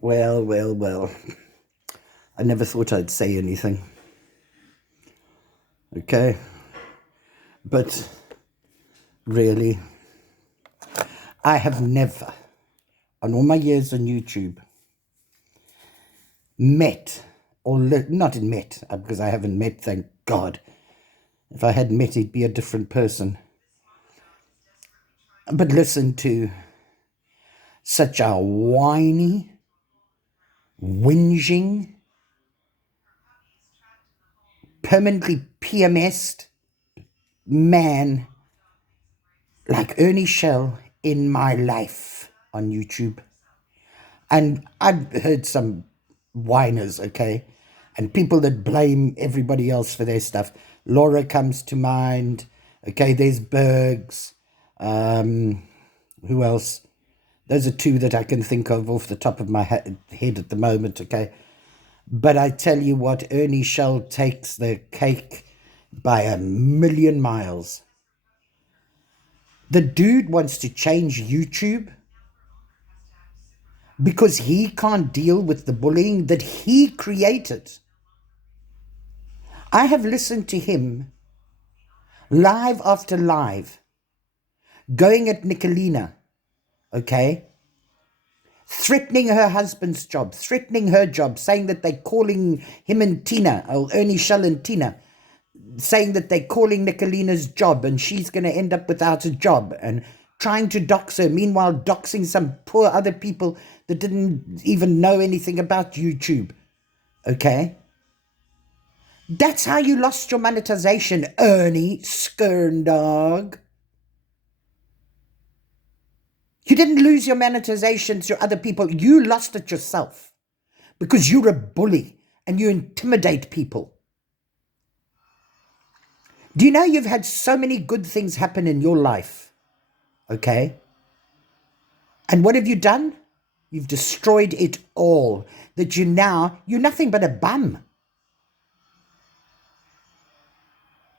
Well. I never thought I'd say anything. Okay. But really, I have never, on all my years on YouTube, met, not met, because I haven't met, thank God. If I had met, he'd be a different person. But listen to such a whiny, whinging, permanently PMS'd man like Ernie Shell in my life on YouTube. And I've heard some whiners, okay, and people that blame everybody else for their stuff. Laura comes to mind. Okay, there's Bergs. Who else? Those are two that I can think of off the top of my head at the moment, okay? But I tell you what, Ernie Shell takes the cake by a million miles. The dude wants to change YouTube because he can't deal with the bullying that he created. I have listened to him live after live, going at Nicolina, okay? Threatening her husband's job, threatening her job, saying that they're calling him and Tina, or Ernie Shell and Tina, saying that they're calling Nicolina's job and she's going to end up without a job, and trying to dox her, meanwhile doxing some poor other people that didn't even know anything about YouTube, okay? That's how you lost your monetization, Ernie Skirndog. You didn't lose your monetization to other people. You lost it yourself because you're a bully and you intimidate people. Do you know you've had so many good things happen in your life? Okay? And what have you done? You've destroyed it all. That you're nothing but a bum.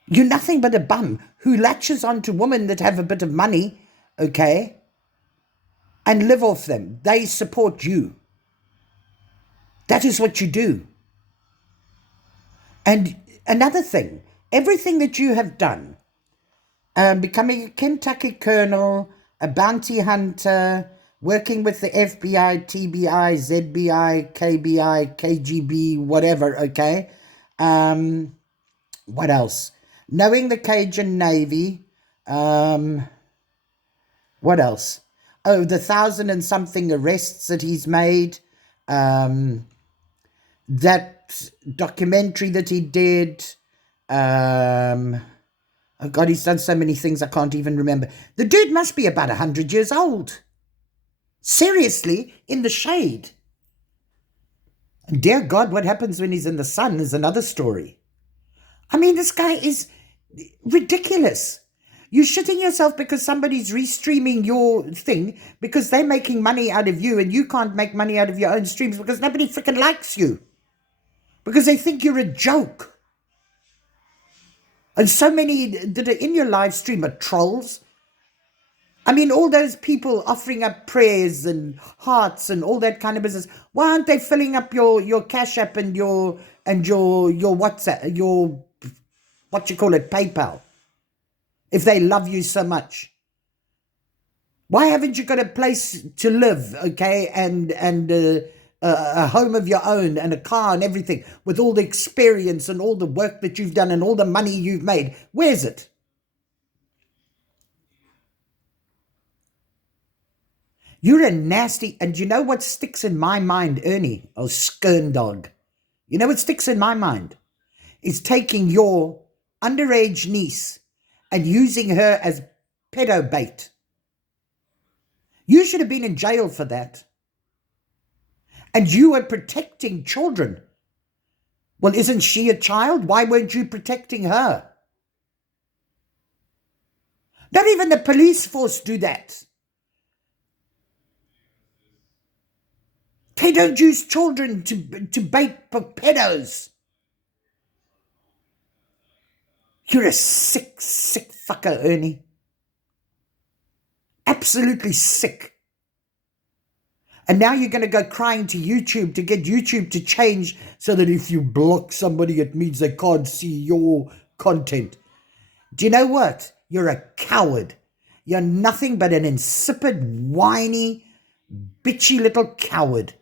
You're nothing but a bum who latches onto women that have a bit of money, okay, and live off them. They support you. That is what you do. And another thing, everything that you have done, becoming a Kentucky colonel, a bounty hunter, working with the FBI, TBI, ZBI, KBI, KGB, whatever, okay? What else? Knowing the Cajun Navy. What else? Oh, the 1,000 and something arrests that he's made. That documentary that he did. Oh God, he's done so many things I can't even remember. The dude must be about 100 years old. Seriously, in the shade. And dear God, what happens when he's in the sun is another story. I mean, this guy is ridiculous. You're shitting yourself because somebody's restreaming your thing because they're making money out of you and you can't make money out of your own streams because nobody freaking likes you. Because they think you're a joke. And so many that are in your live stream are trolls. I mean, all those people offering up prayers and hearts and all that kind of business. Why aren't they filling up your Cash App and your WhatsApp, your, what you call it, PayPal? If they love you so much. Why haven't you got a place to live, okay, and a home of your own and a car and everything with all the experience and all the work that you've done and all the money you've made? Where's it? You're a nasty, and you know what sticks in my mind, Ernie, oh Skirndog? You know what sticks in my mind? Is taking your underage niece and using her as pedo bait. You should have been in jail for that. And you were protecting children. Well, isn't she a child? Why weren't you protecting her? Not even the police force do that. They don't use children to bait pedos. You're a sick fucker, Ernie. Absolutely sick. And now you're going to go crying to YouTube to get YouTube to change so that if you block somebody, it means they can't see your content. Do you know what? You're a coward. You're nothing but an insipid, whiny, bitchy little coward.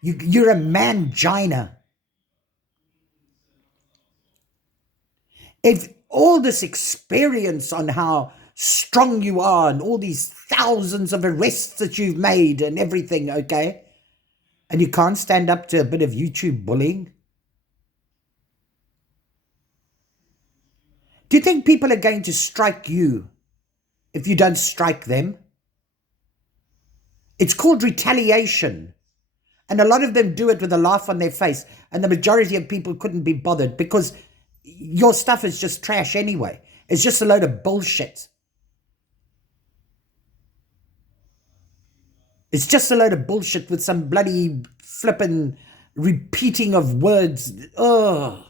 You're a mangina. If all this experience on how strong you are and all these thousands of arrests that you've made and everything, okay, and you can't stand up to a bit of YouTube bullying? Do you think people are going to strike you if you don't strike them? It's called retaliation. And a lot of them do it with a laugh on their face. And the majority of people couldn't be bothered because your stuff is just trash anyway. It's just a load of bullshit. It's just a load of bullshit with some bloody flippin' repeating of words. Oh,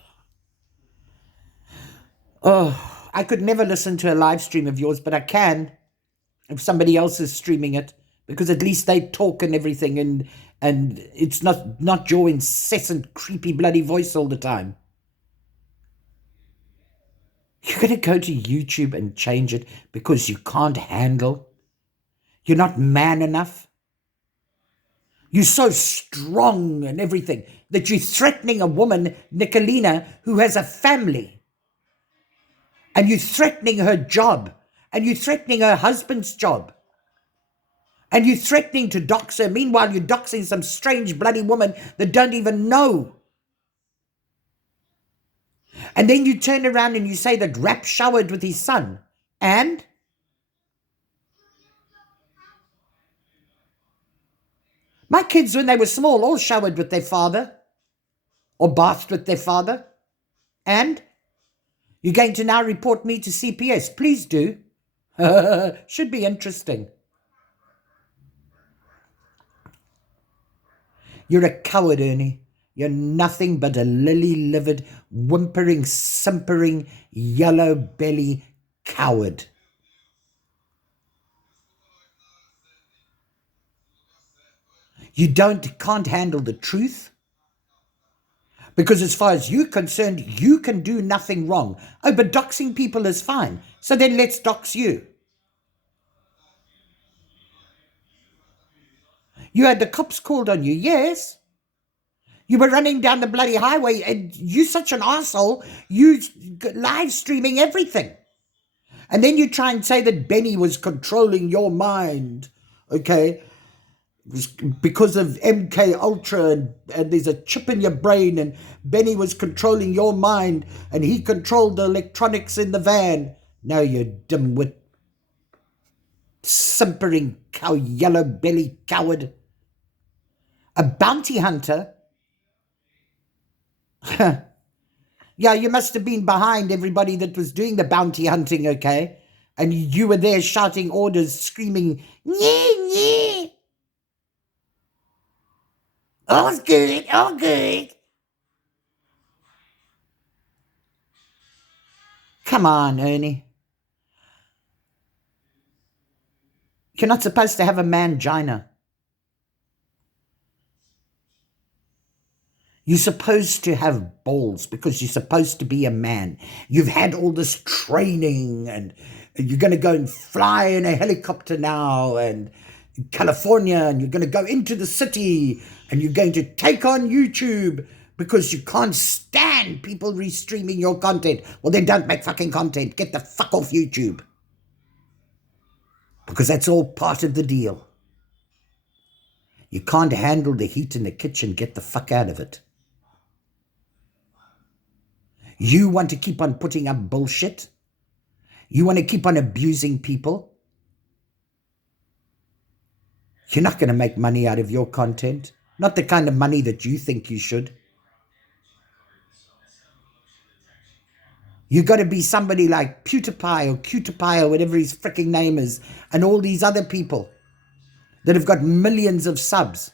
I could never listen to a live stream of yours, but I can if somebody else is streaming it, because at least they talk and everything, and it's not your incessant creepy bloody voice all the time. You're going to go to YouTube and change it because you can't handle? You're not man enough? You're so strong and everything that you're threatening a woman, Nicolina, who has a family. And you're threatening her job. And you're threatening her husband's job. And you're threatening to dox her. Meanwhile, you're doxing some strange bloody woman that don't even know. And then you turn around and you say that Rap showered with his son. And my kids, when they were small, all showered with their father or bathed with their father. And you're going to now report me to CPS. Please do. Should be interesting. You're a coward, Ernie. You're nothing but a lily-livered, whimpering, simpering, yellow-belly coward. You can't handle the truth. Because as far as you're concerned, you can do nothing wrong. Oh, but doxing people is fine. So then let's dox you. You had the cops called on you, yes. You were running down the bloody highway and you're such an asshole, you live streaming everything. And then you try and say that Benny was controlling your mind, okay? It was because of MK Ultra and there's a chip in your brain and Benny was controlling your mind and he controlled the electronics in the van. No, you dimwit, simpering cow, yellow belly coward. A bounty hunter? Yeah, you must have been behind everybody that was doing the bounty hunting, okay? And you were there shouting orders, screaming, "Nyeh, nyeh. All's good, all good." Come on, Ernie. You're not supposed to have a mangina. You're supposed to have balls because you're supposed to be a man. You've had all this training and you're going to go and fly in a helicopter now and in California, and you're going to go into the city and you're going to take on YouTube because you can't stand people restreaming your content. Well, then don't make fucking content. Get the fuck off YouTube. Because that's all part of the deal. You can't handle the heat in the kitchen. Get the fuck out of it. You want to keep on putting up bullshit? You want to keep on abusing people? You're not going to make money out of your content. Not the kind of money that you think you should. You got to be somebody like PewDiePie or QTPie or whatever his freaking name is, and all these other people that have got millions of subs.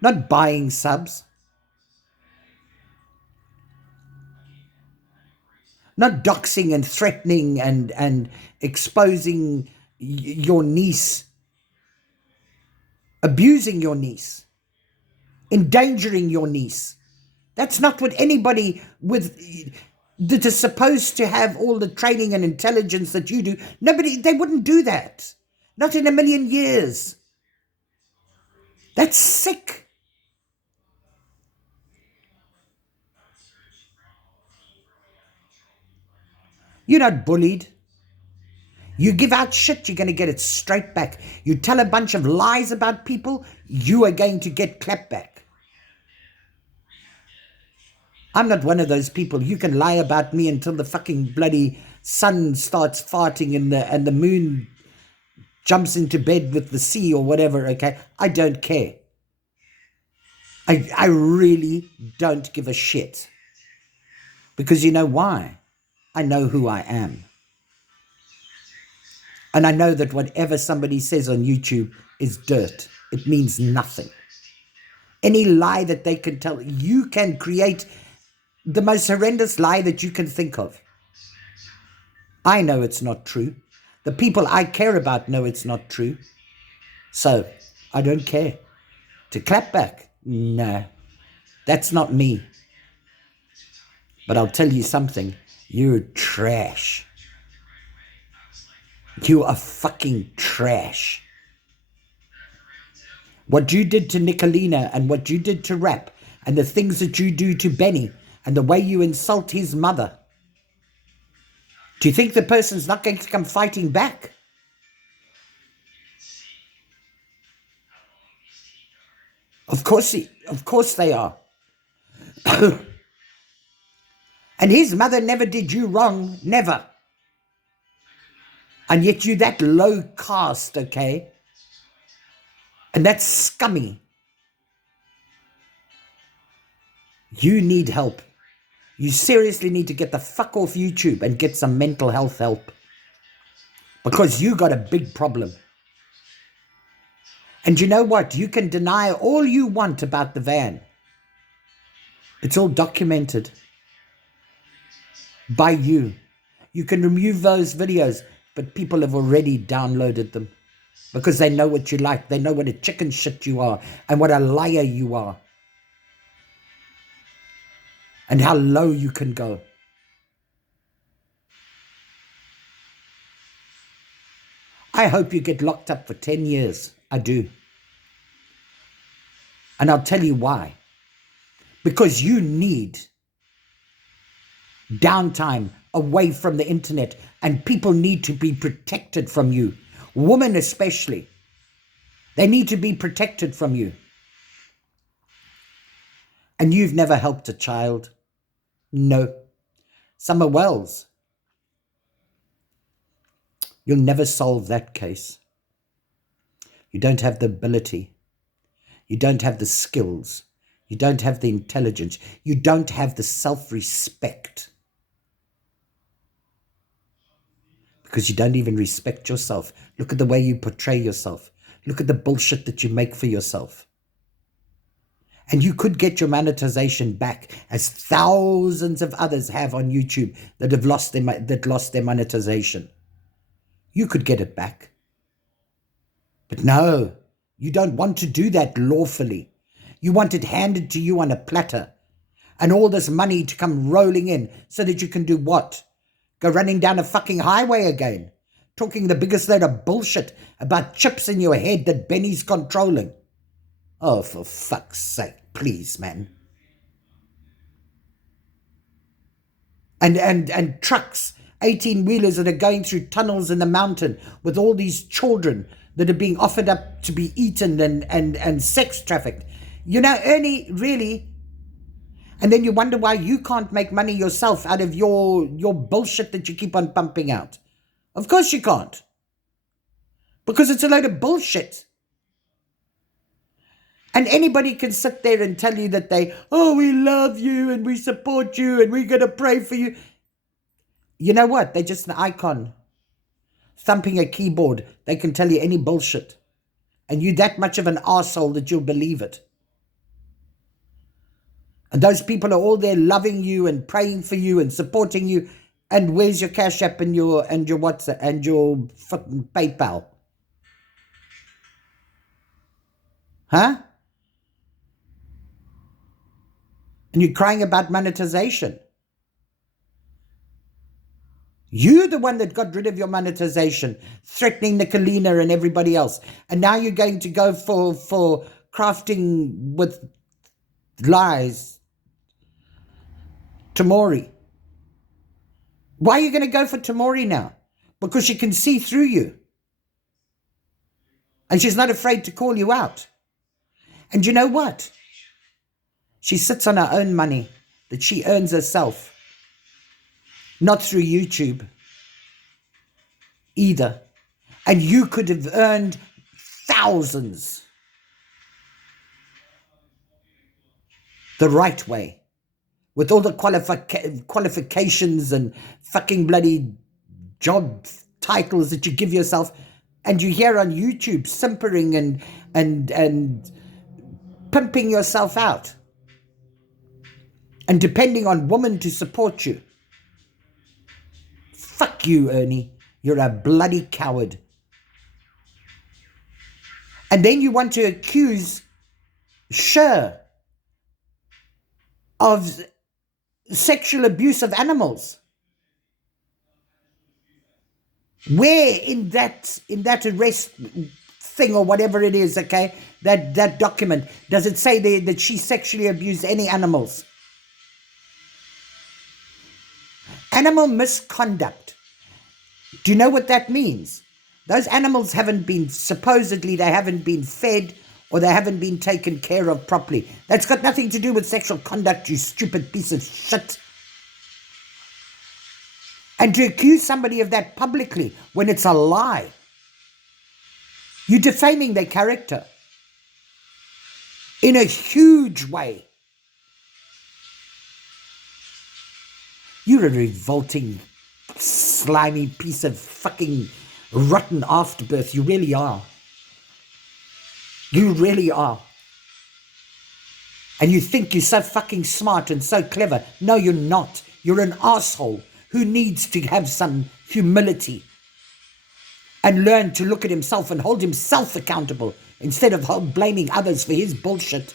Not buying subs. Not doxing and threatening and exposing your niece abusing your niece, endangering your niece. That's not what anybody that is supposed to have all the training and intelligence that you do. They wouldn't do that. Not in a million years. That's sick. You're not bullied. You give out shit, you're going to get it straight back. You tell a bunch of lies about people, you are going to get clapped back. I'm not one of those people. You can lie about me until the fucking bloody sun starts farting and the moon jumps into bed with the sea or whatever, okay? I don't care. I really don't give a shit. Because you know why? I know who I am. And I know that whatever somebody says on YouTube is dirt. It means nothing. Any lie that they can tell, you can create the most horrendous lie that you can think of. I know it's not true. The people I care about know it's not true. So I don't care. To clap back? No, that's not me. But I'll tell you something. You're trash. You are fucking trash. What you did to Nicolina and what you did to Rap and the things that you do to Benny and the way you insult his mother. Do you think the person's not going to come fighting back? Of course they are. And his mother never did you wrong, never. And yet you that low caste, okay? And that's scummy. You need help. You seriously need to get the fuck off YouTube and get some mental health help. Because you got a big problem. And you know what? You can deny all you want about the van. It's all documented by you. You can remove those videos, but people have already downloaded them because they know what you like. They know what a chicken shit you are and what a liar you are and how low you can go. I hope you get locked up for 10 years. I do. And I'll tell you why. Because you need downtime away from the internet and people need to be protected from you. Women especially. They need to be protected from you. And you've never helped a child. No. Summer Wells. You'll never solve that case. You don't have the ability. You don't have the skills. You don't have the intelligence. You don't have the self-respect. Because you don't even respect yourself. Look at the way you portray yourself. Look at the bullshit that you make for yourself. And you could get your monetization back, as thousands of others have on YouTube that have lost their monetization. You could get it back. But no, you don't want to do that lawfully. You want it handed to you on a platter and all this money to come rolling in so that you can do what? Go running down a fucking highway again, talking the biggest load of bullshit about chips in your head that Benny's controlling. Oh, for fuck's sake, please, man. And trucks, 18-wheelers that are going through tunnels in the mountain with all these children that are being offered up to be eaten and sex trafficked. You know, Ernie, really? And then you wonder why you can't make money yourself out of your bullshit that you keep on pumping out. Of course you can't. Because it's a load of bullshit. And anybody can sit there and tell you that we love you and we support you and we're going to pray for you. You know what? They're just an icon. Thumping a keyboard. They can tell you any bullshit. And you're that much of an arsehole that you'll believe it. And those people are all there loving you and praying for you and supporting you. And where's your Cash App and your WhatsApp and your fucking PayPal? Huh? And you're crying about monetization. You're the one that got rid of your monetization, threatening Nicolina and everybody else. And now you're going to go for crafting with lies Tamori. Why are you going to go for Tamori now? Because she can see through you. And she's not afraid to call you out. And you know what? She sits on her own money that she earns herself, not through YouTube either. And you could have earned thousands the right way, with all the qualifications and fucking bloody job titles that you give yourself, and you hear on YouTube simpering and pimping yourself out and depending on women to support you. Fuck you, Ernie. You're a bloody coward. And then you want to accuse Cher of sexual abuse of animals. Where in that arrest thing or whatever it is, okay, that document, does it say there that she sexually abused any animals? Animal misconduct. Do you know what that means? Those animals supposedly they haven't been fed or they haven't been taken care of properly. That's got nothing to do with sexual conduct, you stupid piece of shit. And to accuse somebody of that publicly when it's a lie, you're defaming their character in a huge way. You're a revolting, slimy piece of fucking rotten afterbirth. You really are. You really are. And you think you're so fucking smart and so clever. No, you're not. You're an asshole who needs to have some humility and learn to look at himself and hold himself accountable instead of blaming others for his bullshit.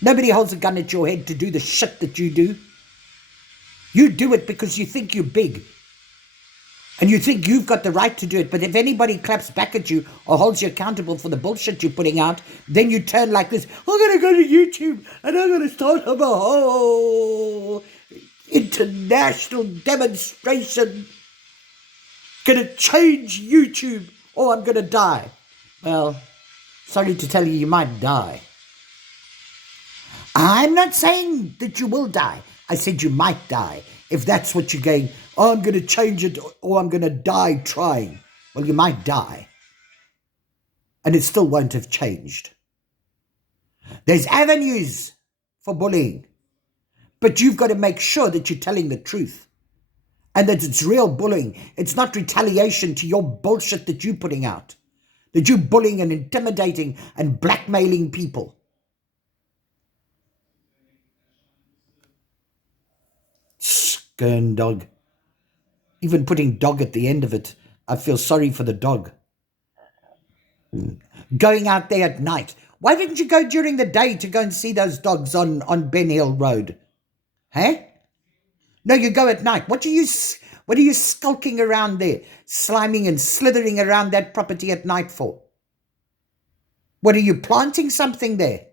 Nobody holds a gun at your head to do the shit that you do. You do it because you think you're big and you think you've got the right to do it. But if anybody claps back at you or holds you accountable for the bullshit you're putting out, then you turn like this. I'm going to go to YouTube and I'm going to start up a whole international demonstration. Going to change YouTube or I'm going to die. Well, sorry to tell you, you might die. I'm not saying that you will die. I said you might die. If that's what you're going, oh, I'm going to change it or I'm going to die trying. Well, you might die. And it still won't have changed. There's avenues for bullying. But you've got to make sure that you're telling the truth. And that it's real bullying. It's not retaliation to your bullshit that you're putting out. That you're bullying and intimidating and blackmailing people. Skern dog. Even putting dog at the end of it, I feel sorry for the dog. Going out there at night. Why didn't you go during the day to go and see those dogs on Ben Hill Road? Hey? No, you go at night. What are you skulking around there, sliming and slithering around that property at night for? What, are you planting something there?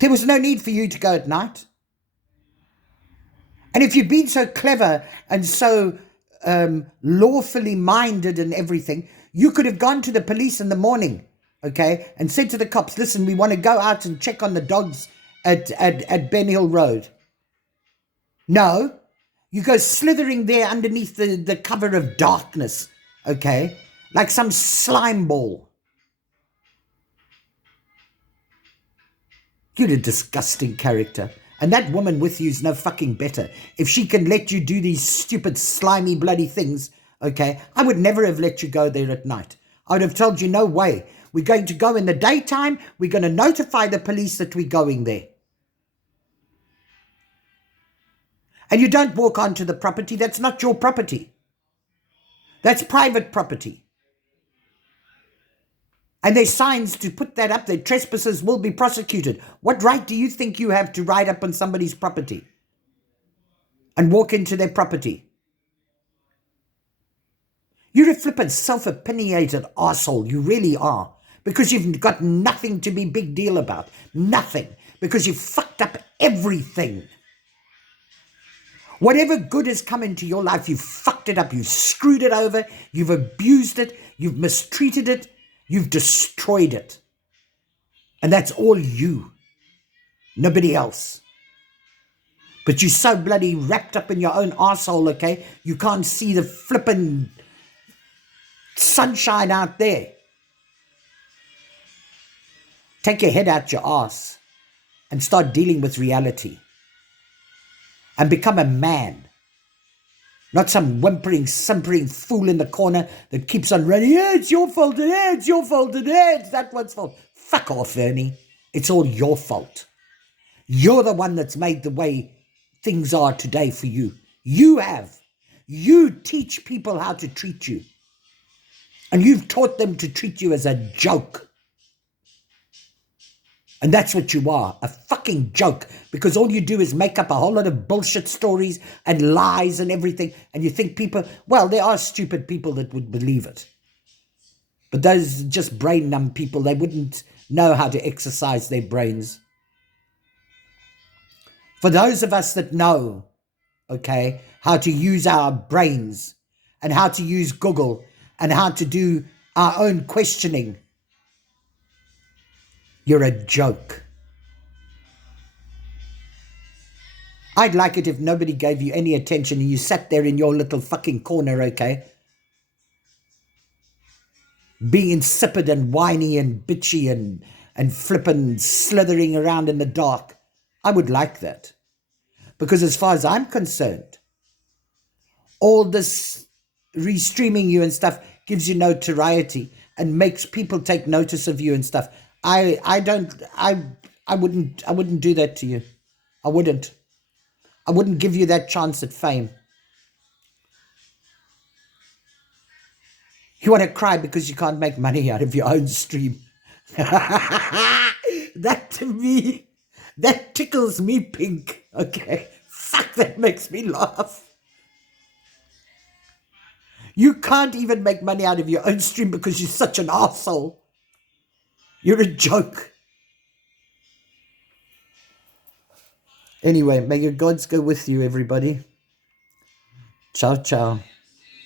There was no need for you to go at night. And if you've been so clever and so lawfully minded and everything, you could have gone to the police in the morning, okay, and said to the cops, listen, we want to go out and check on the dogs at Ben Hill Road. No, you go slithering there underneath the cover of darkness, okay, like some slime ball. You're a disgusting character. And that woman with you is no fucking better. If she can let you do these stupid, slimy, bloody things, okay, I would never have let you go there at night. I would have told you, no way. We're going to go in the daytime. We're going to notify the police that we're going there. And you don't walk onto the property. That's not your property. That's private property. And there's signs to put that up that trespassers will be prosecuted. What right do you think you have to ride up on somebody's property and walk into their property? You're a flippin' self-opinionated arsehole. You really are. Because you've got nothing to be big deal about. Nothing. Because you've fucked up everything. Whatever good has come into your life, you've fucked it up. You've screwed it over. You've abused it. You've mistreated it. You've destroyed it. And that's all you. Nobody else. But you're so bloody wrapped up in your own arsehole, okay? You can't see the flippin' sunshine out there. Take your head out your ass and start dealing with reality. And become a man. Not some whimpering, simpering fool in the corner that keeps on running, yeah, it's your fault, yeah, it's your fault, yeah, it's that one's fault. Fuck off, Ernie. It's all your fault. You're the one that's made the way things are today for you. You have. You teach people how to treat you. And you've taught them to treat you as a joke. And that's what you are, a fucking joke, because all you do is make up a whole lot of bullshit stories and lies and everything, and you think people, well, there are stupid people that would believe it. But those just brain-numb people, they wouldn't know how to exercise their brains. For those of us that know, okay, how to use our brains and how to use Google and how to do our own questioning, you're a joke. I'd like it if nobody gave you any attention and you sat there in your little fucking corner, okay? Being insipid and whiny and bitchy and flippin' slithering around in the dark. I would like that. Because as far as I'm concerned, all this restreaming you and stuff gives you notoriety and makes people take notice of you and stuff. I wouldn't do that to you. I wouldn't give you that chance at fame. You want to cry because you can't make money out of your own stream. That to me, that tickles me pink. Okay. Fuck, that makes me laugh. You can't even make money out of your own stream because you're such an arsehole. You're a joke. Anyway, may your gods go with you, everybody. Ciao, ciao.